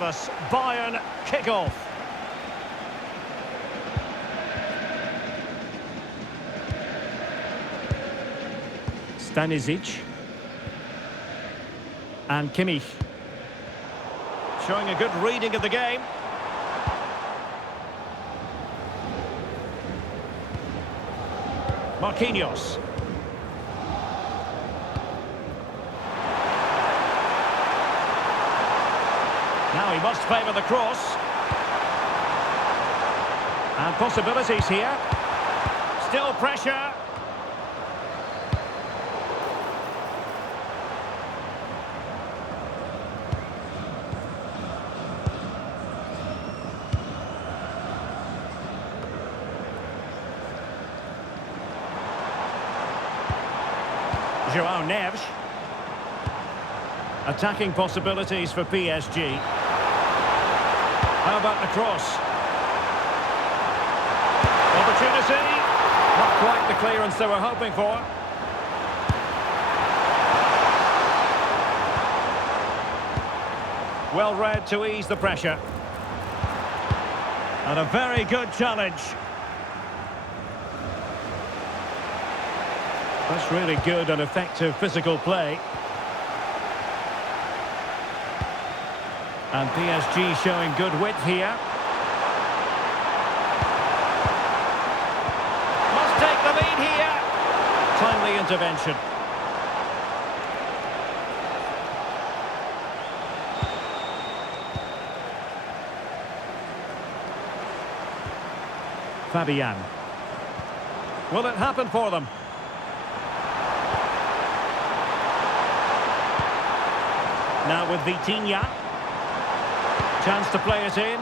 Us Bayern kick-off. Stanisic and Kimmich showing a good reading of the game. Marquinhos. Now he must favour the cross. And possibilities here. Still pressure. João Neves. Attacking possibilities for PSG. How about the cross? Opportunity. Not quite the clearance they were hoping for. Well read to ease the pressure. And a very good challenge. That's really good and effective physical play. And PSG showing good width here. Must take the lead here. Timely intervention. Fabian. Will it happen for them? Now with Vitinha. Chance to play it in.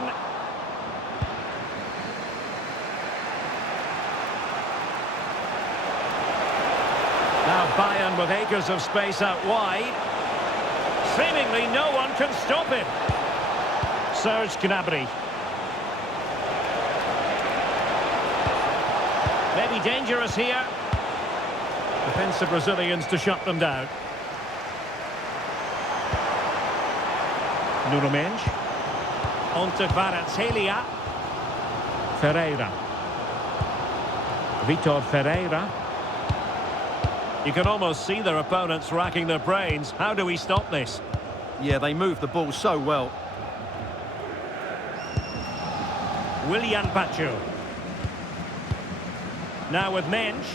Now Bayern with acres of space out wide. Seemingly no one can stop him. Serge Gnabry. Maybe dangerous here. Defensive Brazilians to shut them down. Nuno Mendes. On to Kvaratskhelia. Ferreira. Vitor Ferreira. You can almost see their opponents racking their brains. How do we stop this? Yeah, they move the ball so well. Willian Pacho. Now with Mendes.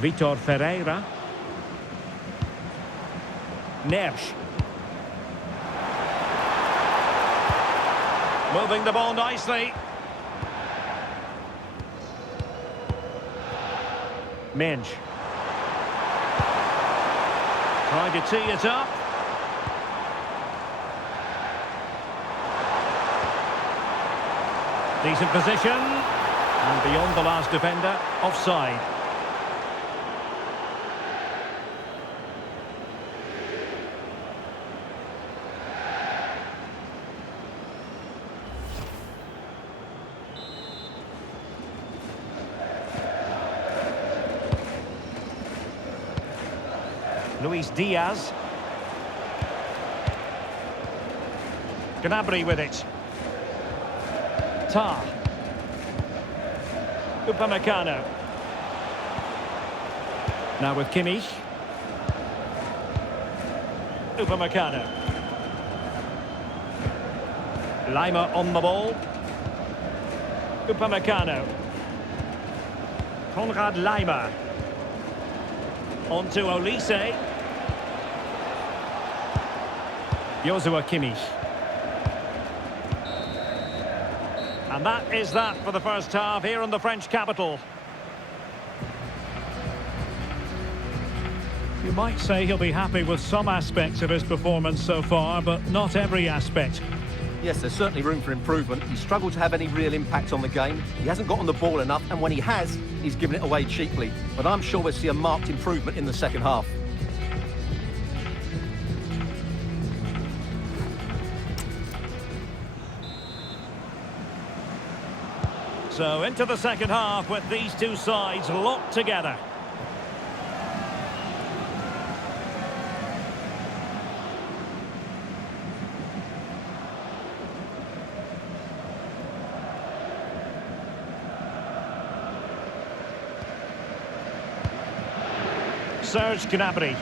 Vitor Ferreira. Neves. Moving the ball nicely. Mendes. Trying to tee it up. Decent position. And beyond the last defender, offside. Luis Diaz. Gnabry with it. Tar. Upamecano. Now with Kimmich. Upamecano. Lima on the ball. Upamecano. Konrad Lima. On to Olise. Joshua Kimmich. And that is that for the first half here in the French capital. You might say he'll be happy with some aspects of his performance so far, but not every aspect. Yes, there's certainly room for improvement. He's struggled to have any real impact on the game. He hasn't got on the ball enough, and when he has, he's given it away cheaply. But I'm sure we'll see a marked improvement in the second half. So into the second half with these two sides locked together. Serge Gnabry.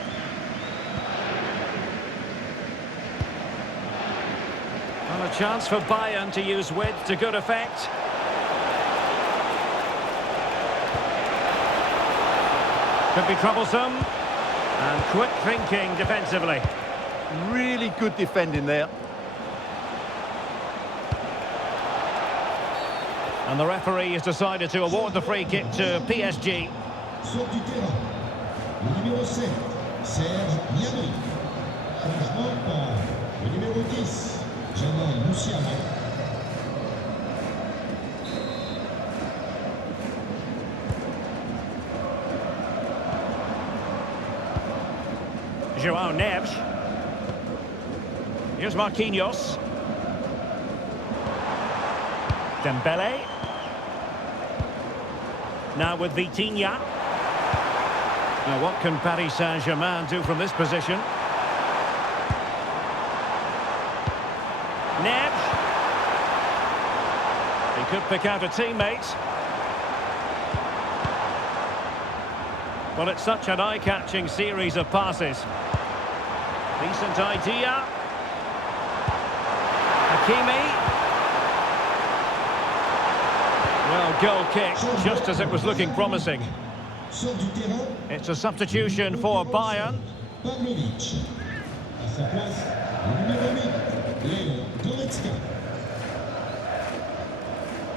Well, a chance for Bayern to use width to good effect. Could be troublesome. And quick thinking defensively. Really good defending there. And the referee has decided to award the free kick to PSG. Sort du terrain. Le numéro 7, Serge Gnabry. Changement par le numéro 10, Jamal Musiala. João Neves. Here's Marquinhos. Dembele. Now with Vitinha. Now what can Paris Saint-Germain do from this position? Neves. He could pick out a teammate. Well, it's such an eye-catching series of passes. Decent idea. Hakimi. Well, goal kick, just as it was looking promising. Sort du terrain. It's a substitution for Bayern. Pavlovic. À sa place, le numéro 8, Léon Goretzka.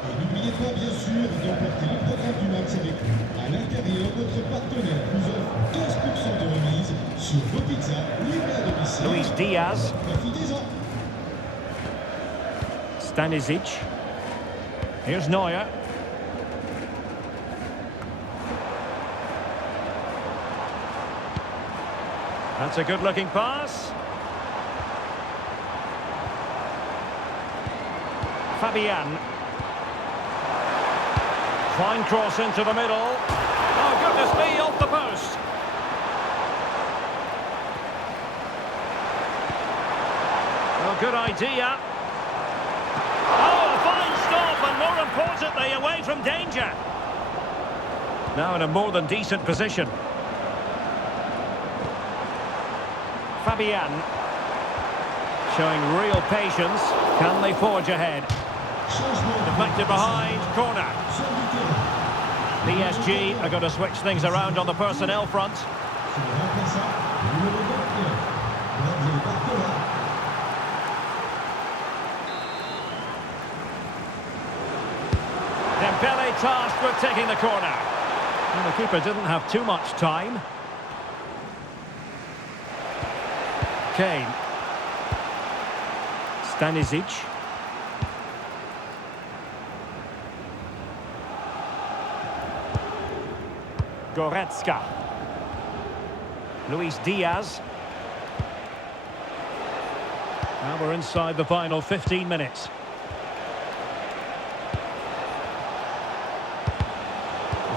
Et n'oubliez pas, bien sûr, d'emporter le programme du match avec vous. À l'intérieur, votre partenaire vous offre 15% de remise sur vos pizzas livrées à domicile. Luis Diaz. Profitez-en. Stanisic. Here's Neuer. That's a good-looking pass. Fabian. Fine cross into the middle. Oh, goodness me, off the post. Well, good idea. Oh, a fine stop, and more importantly, away from danger. Now in a more than decent position. Fabian. Showing real patience. Can they forge ahead? Deflected behind, corner. PSG are going to switch things around on the personnel front. Dembele tasked with taking the corner. And the keeper didn't have too much time. Kane. Stanisic. Goretzka. Luis Diaz. Now we're inside the final 15 minutes.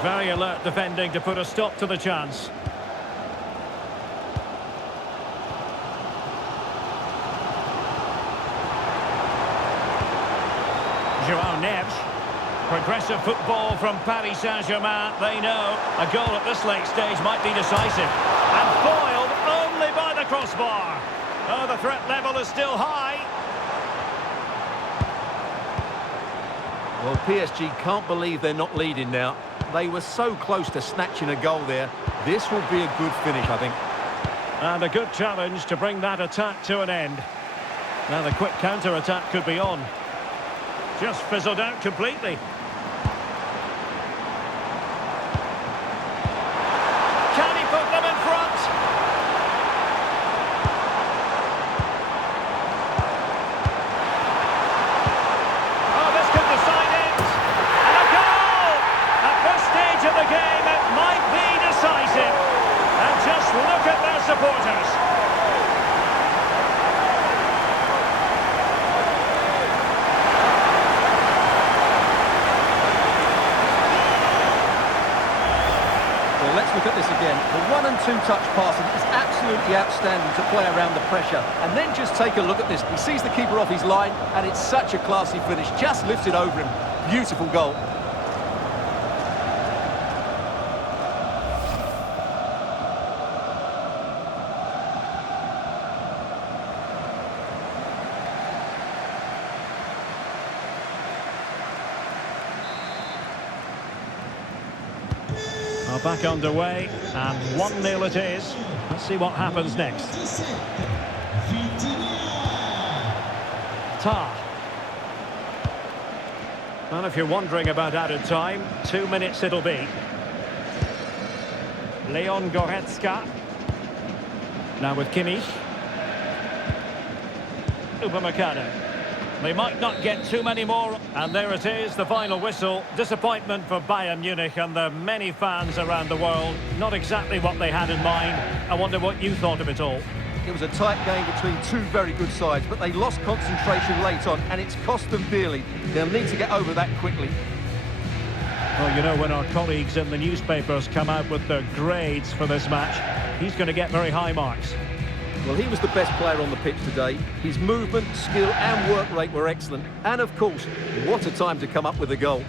Very alert defending to put a stop to the chance. João Neves. Progressive football from Paris Saint-Germain. They know a goal at this late stage might be decisive. And foiled only by the crossbar. Oh, the threat level is still high. Well, PSG can't believe they're not leading now. They were so close to snatching a goal there. This will be a good finish, I think. And a good challenge to bring that attack to an end. Now the quick counter-attack could be on. Just fizzled out completely. Can he put them in front? Oh, this could decide it. And a goal! At this stage of the game, it might be decisive. And just look at their supporters. Let's look at this again. The 1- and 2-touch passing is absolutely outstanding to play around the pressure. And then just take a look at this. He sees the keeper off his line, and it's such a classy finish. Just lifted over him. Beautiful goal. back underway, and 1-0 it is. Let's see what happens next. Tar. And if you're wondering about added time, 2 minutes it'll be. Leon Goretzka. Now with Kimmich. Upamecano. They might not get too many more. And there it is, the final whistle. Disappointment for Bayern Munich and the many fans around the world. Not exactly what they had in mind. I wonder what you thought of it all. It was a tight game between two very good sides, but they lost concentration late on, and it's cost them dearly. They'll need to get over that quickly. Well, you know, when our colleagues in the newspapers come out with their grades for this match, he's going to get very high marks. Well, he was the best player on the pitch today. His movement, skill and work rate were excellent. And, of course, what a time to come up with a goal.